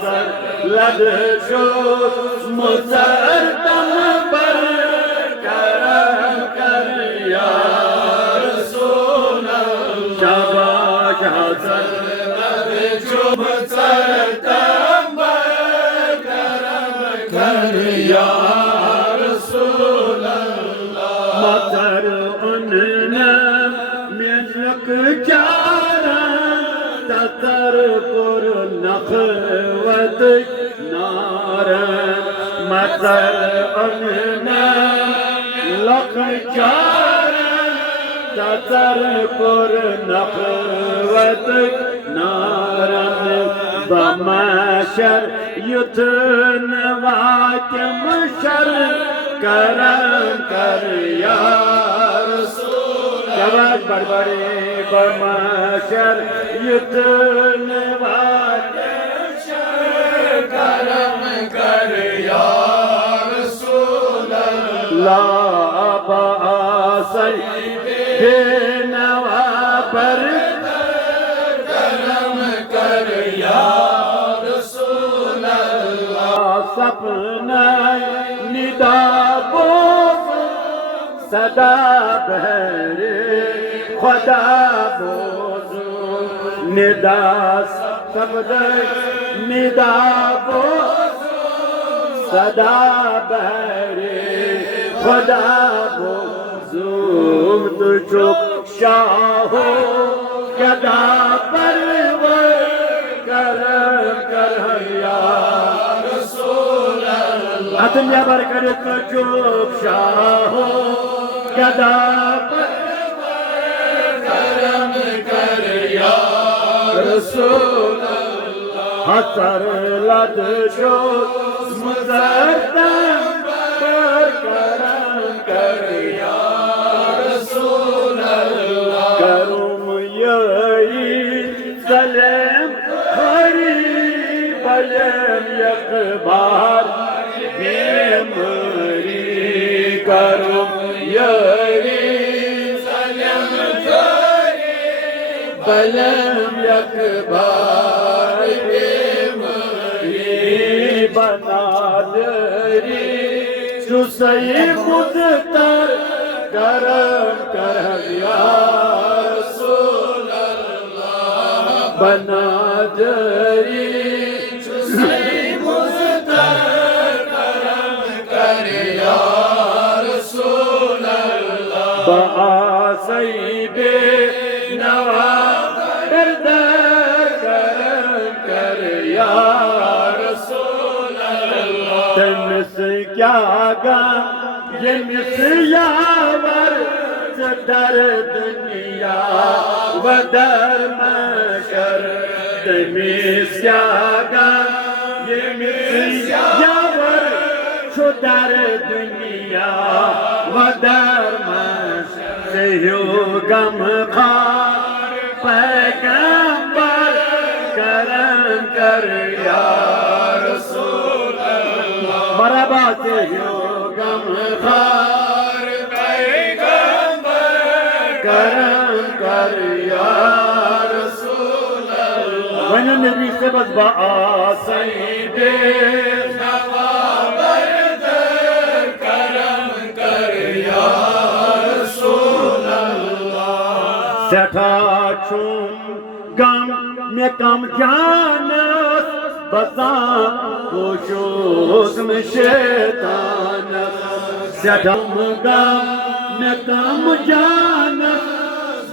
سر لد شد مسردم پر کرم کر یا رسول اللہ شاباش حسن لد شد مسردم پر کرم کر یا رسول اللہ مطر اننا منک چارا تتر پر نخوت نارا مطر اننا لق چارا تتر پر نخوت نارا بمشر یتن واکم شر کرم کر یا رسول اللہ بڑبڑی بمشر یتن واکم شر کرم کر یا رسول اللہ باسی بینوا پر کرم کر یا رسول اللہ سپنا ندا بوز صدا بہرے خدا بوز ندا سپنا ندا بوز صدا بہرے خدا بوز تو چک شاہو گدا پرور کرم کر یا رسول اللہ حتم یا برکت تو چک شاہو گدا پرور کرم کر یا رسول اللہ حسر لد شد مزردم پر کرم کر یا رسول اللہ کرم یئی سلم ہری بلم یکبار بیمری کرم یئی سلم ہری بلم یکبار بیمری بنا دری چوسی مدتر کرم کر یا رسول اللہ بنا دری چوسی مدتر کرم کر یا رسول اللہ بآسی بے نوا بردر کرم کر یا رسول اللہ تمس کیا گا یہ مس یاور در دنیا و در محشر تمس کیا گا یہ مس یاور چو در دنیا و در محشر سہیو غم خار پیغمبر کرم کر یا رسول اللہ مرحبا سہیو غم خار پیغمبر کرم کر یا رسول اللہ ونیا نبی سے بس بآسی بے نوا بردر کرم کر یا رسول اللہ سٹھا چون غم میں کم جانت بساں کوشوز میں شیطان سٹھا غم میں کم جانت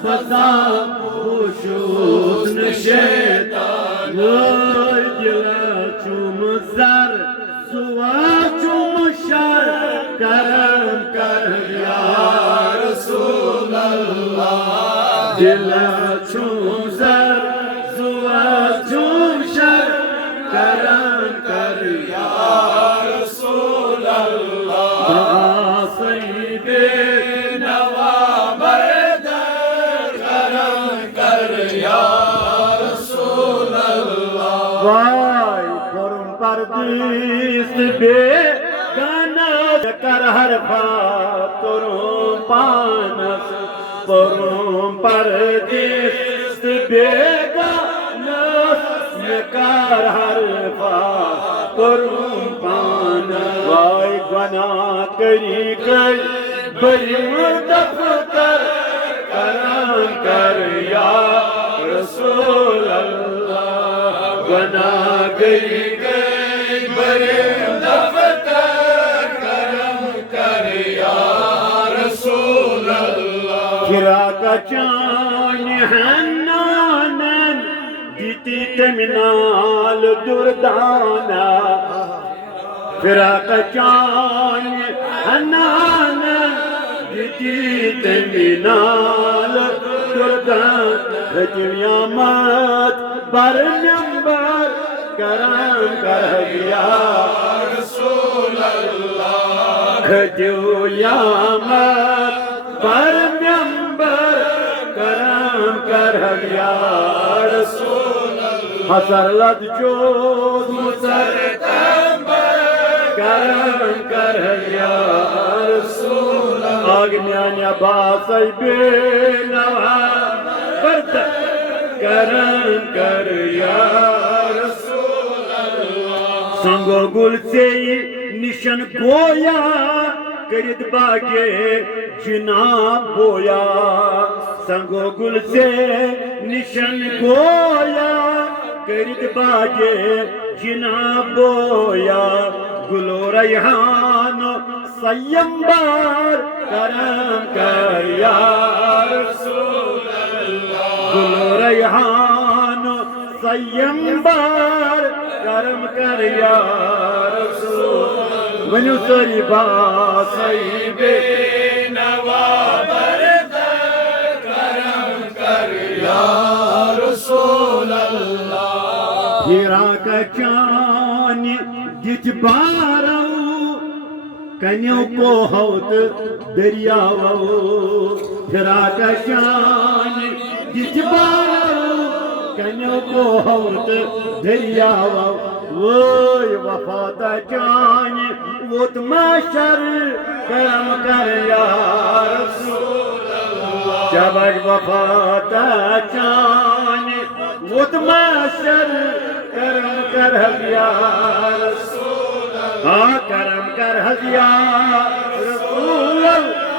بساں کوشوز میں شیطان دل چوم زر سوا چوم شر کرم کر یا رسول اللہ دل چوم زر سوا چوم شر کرم کر یا رسول اللہ سید نوا بردر کرم کر یا رسول اللہ وای کرم پردیس بے گانت کر ہر فاتروں پانس کرم پردیس بے گانت کر ہر فاتروں کروں پانا وائے گناہ کری کر بری دفتر کرم کر یا رسول اللہ گناہ کری کر بری دفتر کرم کر یا رسول اللہ گرا کا چان حنانن دیتی تمنال دردانا فراق چان حنانن دیتی تمنال دردان رجیامات بر نمبر کرم کر یا رسول اللہ رجیامات بر نمبر کرم کر یا رسول اللہ حسر لد چود مسرتمبر کرم کر یا رسول اللہ آگمیان باسی بینوا برد کرم کر یا رسول اللہ سنگو گل سے نشن گویا کرد باگے جناب بویا سنگو گل سے نشن گویا کرد باگے جناب بویا گلو ریحان سیمبار کرم کر یا رسول اللہ گلو ریحان سیمبار کرم کر یا رسول اللہ ونیو سری باسی بینوا برد کرم کر یا رسول اللہ ہیرا کا چان جت بارو کنیوں کو ہوت دریاو ہیرا کا چان جت بارو کنیوں کو ہوت دریاو ووی وفاتا چان ووت معشر کرم کر یا رسول اللہ جبج وفاتا چان ووت معشر کرم کر یا رسول اللہ کرم کر یا رسول اللہ